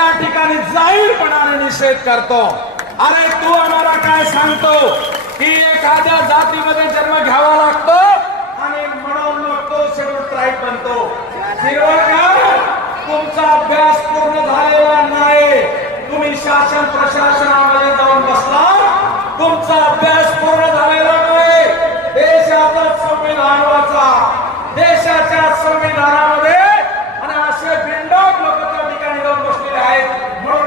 या ठिकाणी जाहीरपणाने निषेध करतो। अरे तू आम्हाला काय सांगतो की एखाद्या जातीमध्ये जन्म घ्यावा लागतो आणि म्हणून मग तो शेड्यूल ट्राईब बनतो। तुमचा अभ्यास पूर्ण झालेला नाही, तुम्ही शासन प्रशासनामध्ये जाऊन बसला, तुमचा अभ्यास पूर्ण झालेला नाही। देशाचा संविधान वाचा, देशाच्या संविधानामध्ये आणि असे बिंडोक लोक त्या ठिकाणी जाऊन बसलेले आहेत। म्हणून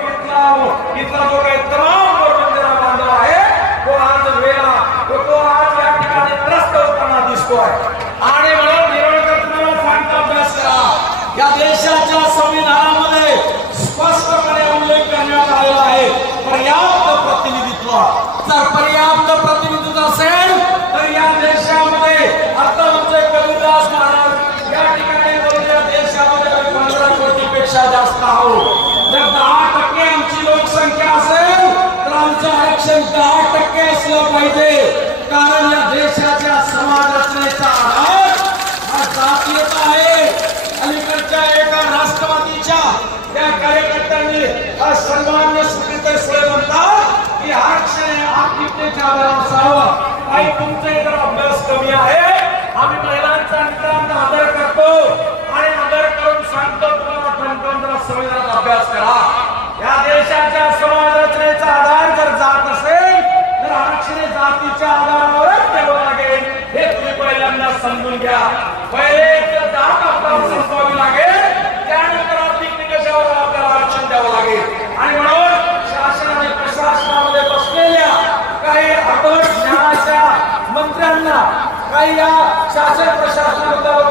इथला जो काही तमाम वर्गबंधना बांधव आहे तो आज वेळा तो आज या ठिकाणी त्रस्त होताना दिसतोय। आणि म्हणून निरंतर तुम्हाला सांगता अभ्यास करा, या देशाच्या संविधानामध्ये स्पष्टपणे उल्लेख करण्यात आलेला आहे पर्याप्त प्रतिनिधित्व। जर पर्याप्त प्रतिनिधित्व असेल तर या देशामध्ये आता म्हणजे कबीरदास महाराज या ठिकाणी बोलले देशामध्ये 15 कोटीपेक्षा जास्त आहोत। जर 10% आमची लोकसंख्या असेल तर आमचं आरक्षण 10% असलं पाहिजे, कारण या देशाच्या समाज रचनेचा आधार हा जातीयता आहे। अलीकडच्या एका राष्ट्रवादीच्या त्या कार्यकर्त्यांनी सन्मान्य सुप्रीते सुळे म्हणतात की आरक्षण आर्थिकतेच्या आधारावर असावं। काही तुमचे इतर अभ्यास कमी आहे, आम्ही महिलांचा मित्रांचा आदर करतो आणि आदर करून सांगतो तुम्हाला ठणठण जरा संविधानाचा अभ्यास करा। या देशाच्या समाज रचनेचा आधार जर जात असेल तर आरक्षण जातीच्या आधारावरच द्यावं लागेल, हे तुम्ही पहिल्यांदा समजून घ्या। पहिले जात आपल्याला संपवावी लागेल, त्यानंतर आर्थिक निकषावर आपल्याला आरक्षण द्यावं लागेल। आणि म्हणून शासन आणि प्रशासनामध्ये बसलेल्या काही अपघात ज्ञानाच्या मंत्र्यांना, काही या शासन प्रशासनाबद्दल